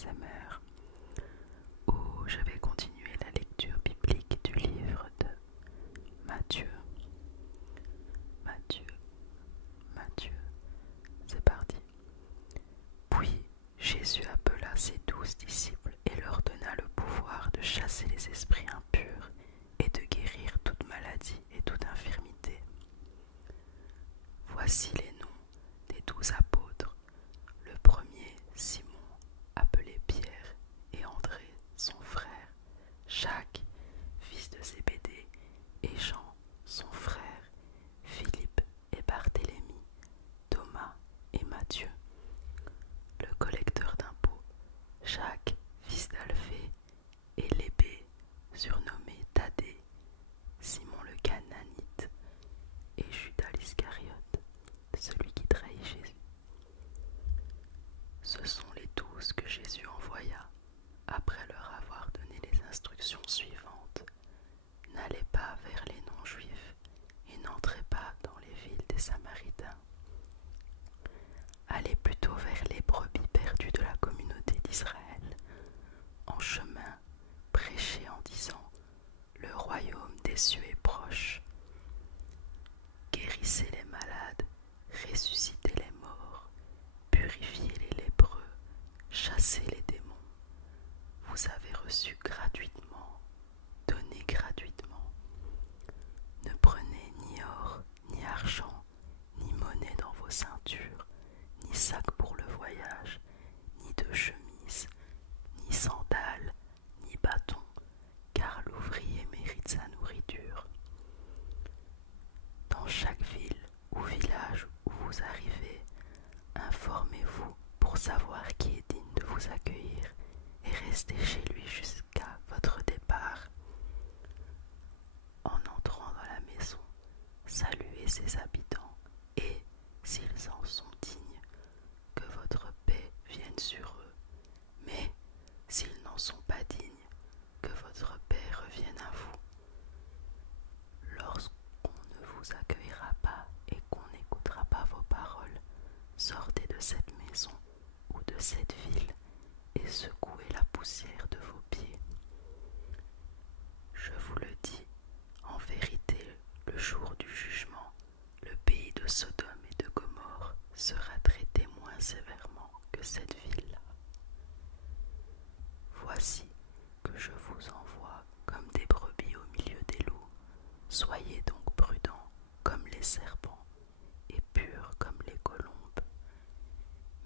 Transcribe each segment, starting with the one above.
ASMR où je vais continuer la lecture biblique du livre de Matthieu. Matthieu, c'est parti. Puis Jésus appela ses 12 disciples et leur donna le pouvoir de chasser les esprits impurs et de guérir toute maladie et toute infirmité. Voici les noms des 12 apôtres. Le premier, Simon, appelé Pierre, et André, son frère, Jacques, fils de Zébédée, et Jean, son frère, Philippe et Barthélemy, Thomas et Matthieu, le collecteur d'impôts, Jacques, fils d'Alphée, et Lébée, surnommé Thaddée, Simon le Cananite, et Judas l'Iscariote, celui qui trahit Jésus. Ce sont les 12 que Jésus envoya, après leur avoir donné les instructions suivantes. N'allez pas vers les non-juifs et n'entrez pas dans les villes des Samaritains. Allez plutôt vers les brebis perdues de la communauté d'Israël. En chemin, prêchez en disant: le royaume des cieux est proche. Guérissez les malades, ressuscitez les morts, purifiez les lépreux, chassez les démons. Vous avez reçu gratuitement, donnez gratuitement. Ne prenez ni or, ni argent, ni monnaie dans vos ceintures, ni sac pour le voyage, ni de chemise, ni sandales, ni bâton, car l'ouvrier mérite sa nourriture. Dans chaque ville ou village où vous arrivez, informez-vous pour savoir qui est digne de vous accueillir et restez chez lui jusqu'à votre départ. En entrant dans la maison, saluez ses habitants et, s'ils en sont dignes, que votre paix vienne sur eux. Mais, s'ils n'en sont pas dignes, que votre paix revienne à vous. Lorsqu'on ne vous accueillera pas et qu'on n'écoutera pas vos paroles, sortez de cette maison ou de cette ville et secouez la poussière de vos pieds. Je vous le dis, en vérité, le jour du jugement, le pays de Sodome et de Gomorrhe sera traité moins sévèrement que cette ville-là. Voici que je vous envoie comme des brebis au milieu des loups. Soyez donc prudents comme les serpents et purs comme les colombes.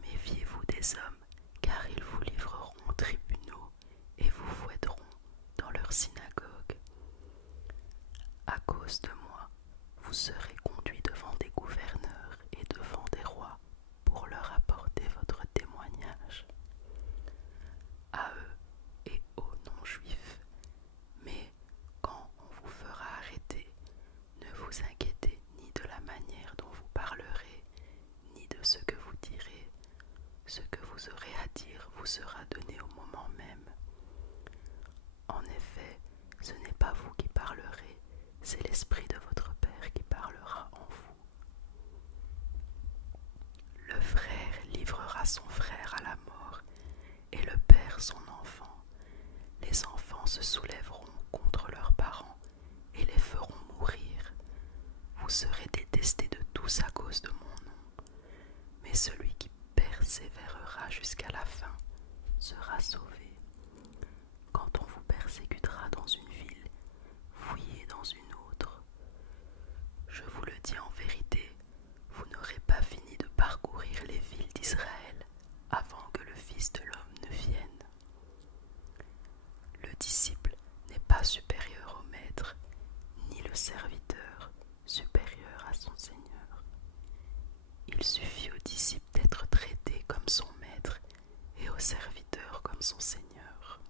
Méfiez-vous des hommes, car ils vous livreront aux tribunaux et vous fouetteront dans leurs synagogues. À cause de moi, vous serez conduits devant des gouverneurs et devant des rois pour leur apporter votre témoignage. À eux et aux non-juifs. Mais quand on vous fera arrêter, ne vous inquiétez ni de la manière dont vous parlerez, ni de ce que vous direz. Ce que vous aurez à dire vous sera donné au moment même. En effet, ce n'est pas vous qui parlerez, c'est l'Esprit de votre Père qui parlera en vous. Le frère livrera son frère à la mort, et le père son enfant. Les enfants se soulèveront contre leurs parents et les feront mourir. Vous serez détestés de tous à cause de mon nom, mais celui qui persévérera jusqu'à la fin sera sauvé. Quand on vous persécutera dans une ville, fuyez dans une autre. Je vous le dis en vérité, vous n'aurez pas fini de parcourir les villes d'Israël avant que le Fils de l'homme ne vienne. Le disciple n'est pas supérieur au maître, ni le serviteur supérieur à son Seigneur. Il suffit au disciple d'être traité comme son maître et au serviteur comme son Seigneur.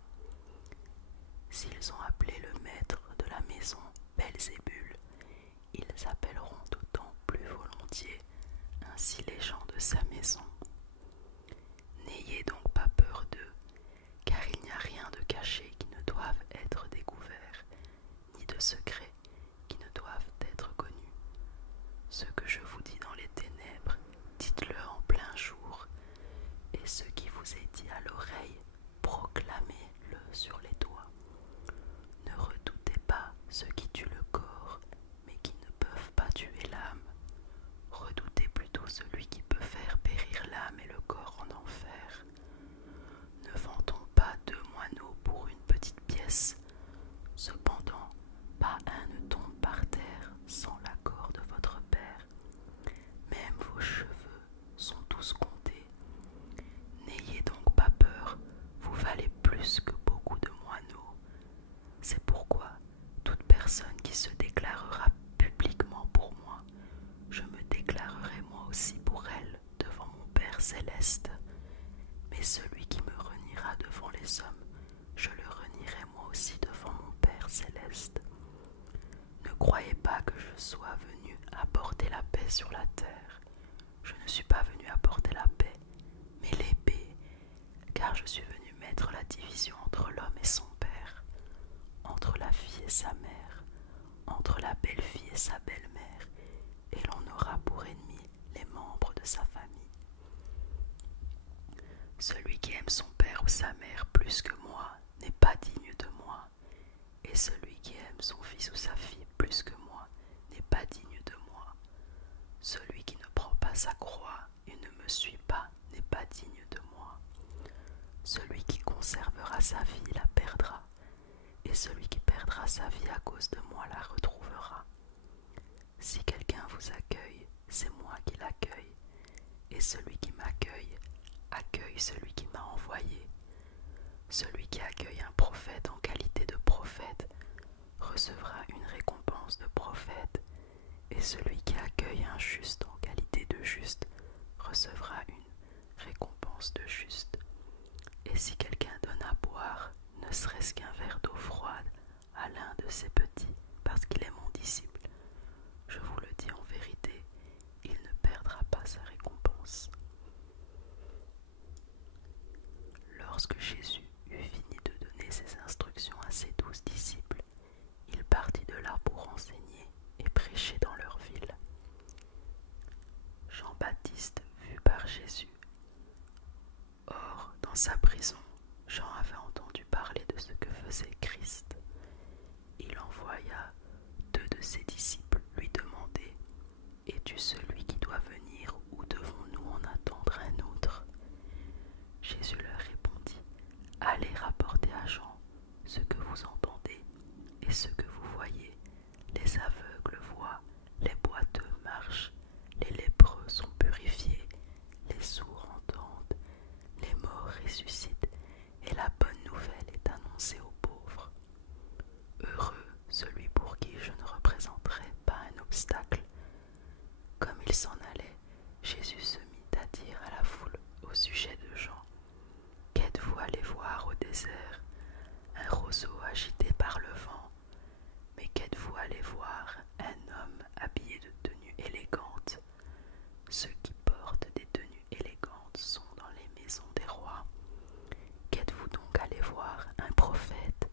S'ils ont appelé le maître de la maison Belzébul, ils appelleront d'autant plus volontiers ainsi les gens de sa maison. N'ayez donc pas peur d'eux, car il n'y a rien de caché qui ne doive être découvert, ni de secret qui ne doivent être connus. Ce que je vous dis dans les ténèbres, dites-le en plein jour, et ce qui vous est dit à l'oreille, déclarera publiquement pour moi, je me déclarerai moi aussi pour elle devant mon Père céleste. Mais celui qui me reniera devant les hommes, je le renierai moi aussi devant mon Père céleste. Ne croyez pas que je sois venu apporter la paix sur la terre. Je ne suis pas venu apporter la paix, mais l'épée, car je suis venu mettre la division entre l'homme et son père, entre la fille et sa mère, entre la belle-fille et sa belle-mère, et l'on aura pour ennemis les membres de sa famille. Celui qui aime son père ou sa mère plus que moi n'est pas digne de moi, et celui qui aime son fils ou sa fille plus que moi n'est pas digne de moi. Celui qui ne prend pas sa croix et ne me suit pas n'est pas digne de moi. Celui qui conservera sa vie la perdra, et celui qui perdra sa vie à cause de moi la retrouvera. Si quelqu'un vous accueille, c'est moi qui l'accueille, et celui qui m'accueille accueille celui qui m'a envoyé. Celui qui accueille un prophète en qualité de prophète recevra une récompense de prophète, et celui qui accueille un juste en qualité de juste recevra une récompense de juste. Et si quelqu'un donne à boire, ne serait-ce qu'un verre d'eau froide, à l'un de ses petits, parce qu'il est mon disciple, je vous le dis en vérité, il ne perdra pas sa récompense. Lorsque Jésus eut fini de donner ses instructions à ses 12 disciples, il partit de là pour enseigner et prêcher dans leur ville. Jean-Baptiste vu par Jésus. Or, dans sa prison, Jean avait entendu parler de ce que faisait Christ. Il envoya 2 de ses disciples lui demander « Es-tu celui qui doit venir ou devons-nous en attendre un autre ?» Jésus leur répondit « Allez rapporter à Jean ce que vous entendez et ce que vous voyez. Les aveugles voient, les boiteux marchent, les lépreux sont purifiés, les sourds entendent, les morts ressuscitent, et la bonne nouvelle est annoncée aux pauvres. Heureux celui pour qui je ne représenterai pas un obstacle. » Comme il s'en allait, Jésus se mit à dire à la foule au sujet de Jean. « Qu'êtes-vous allé voir au désert? Un roseau agité par le vent? Mais qu'êtes-vous allé voir? Un homme habillé de tenues élégantes? Ceux qui portent des tenues élégantes sont dans les maisons des rois. Qu'êtes-vous donc allé voir? Un prophète?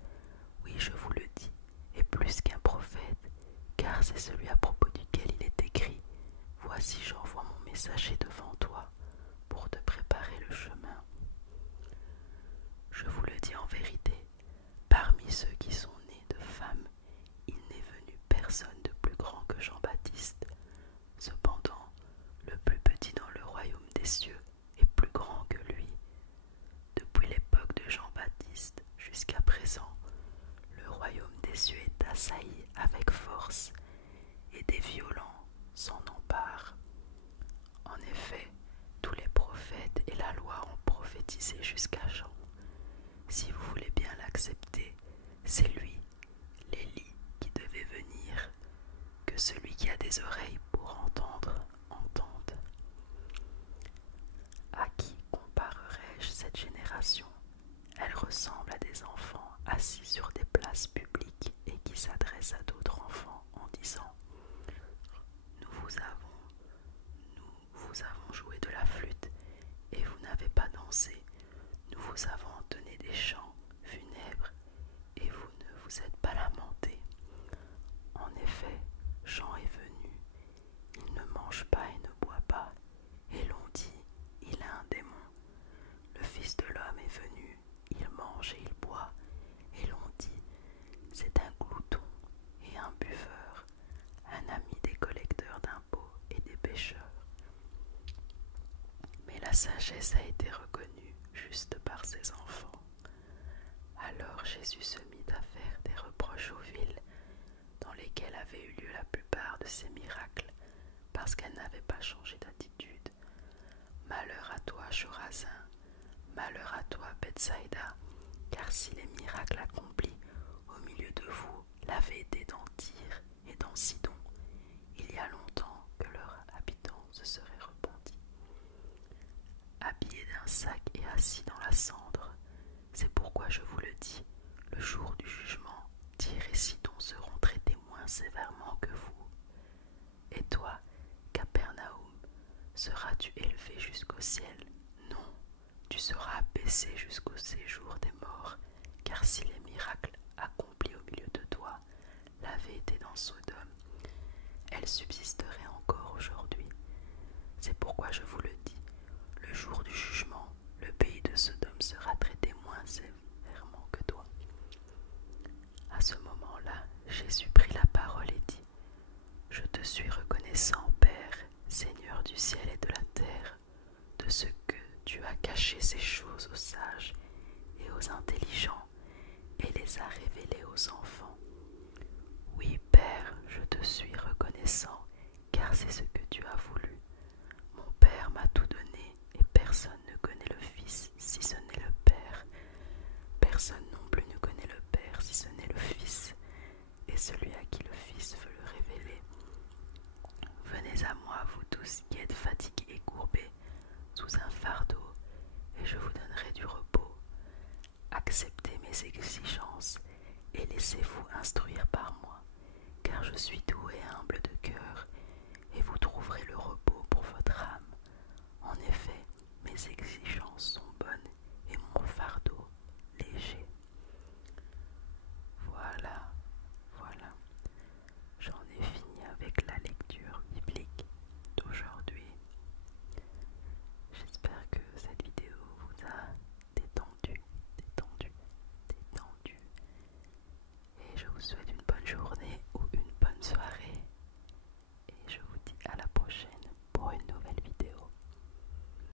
Oui, je vous le dis, et plus qu'un prophète, car c'est celui à propos duquel il est écrit. Voici, j'envoie mon messager devant toi pour te préparer le chemin. Je vous le dis en vérité, parmi ceux qui sont nés de femmes, il n'est venu personne de plus grand que Jean-Baptiste. Cependant, le plus petit dans le royaume des cieux est plus grand que lui. Depuis l'époque de Jean-Baptiste jusqu'à présent, le royaume des cieux est assailli avec force, et des violents s'en emparent. En effet, tous les prophètes et la loi ont prophétisé jusqu'à Jean. Si vous voulez bien l'accepter, c'est lui, l'Élie, qui devait venir. Que celui qui a des oreilles pour entendre, entende. À qui comparerai-je cette génération? Elle ressemble à des enfants assis sur des places publiques et qui s'adressent à d'autres enfants en disant « Nous vous avons joué de la flûte et vous n'avez pas dansé. Nous vous avons entonné des chants funèbres et vous ne vous êtes pas lamentés. » En effet, Jean est venu, il ne mange pas et ne boit pas, et l'on dit, il a un démon. Le Fils de l'homme est venu, il mange et il boit, et l'on dit, c'est un glouton et un buveur, un ami des collecteurs d'impôts et des pécheurs. Mais la sagesse a été reconnue juste par ses enfants. Alors Jésus se mit à faire des reproches aux villes dans lesquelles avaient eu lieu la plupart de ces miracles, parce qu'elles n'avaient pas changé d'attitude. Malheur à toi, Chorazin, malheur à toi, Bethsaïda, car si les miracles accomplis au milieu de vous l'avaient été dans Tyr enfants que vous. Et toi, Capernaum, seras-tu élevé jusqu'au ciel? Non, tu seras abaissé jusqu'au séjour des morts, car si les miracles accomplis au milieu de toi l'avaient été dans Sodome, elle subsisterait encore aujourd'hui. C'est pourquoi je vous le dis, le jour du jugement, le pays de Sodome sera traité moins sévèrement que toi. À ce moment-là, Jésus prit la parole et dit: Je te suis reconnaissant, Père, Seigneur du ciel et de la terre, de ce que tu as caché ces choses aux sages et aux intelligents et les as révélées aux enfants. Oui, Père, je te suis reconnaissant, car c'est ce que tu as voulu. Mon Père m'a tout donné, et personne ne connaît le Fils si ce n'est le Père. Personne non plus ne connaît le Père si ce n'est le Fils, et celui à qui le Fils veut le révéler. Venez à moi, vous tous qui êtes fatigués et courbés, sous un fardeau, et je vous donnerai du repos. Acceptez mes exigences, et laissez-vous instruire par moi, car je suis doux et humble de cœur, et vous trouverez le repos pour votre âme. En effet, mes exigences sont bonnes, et mon fardeau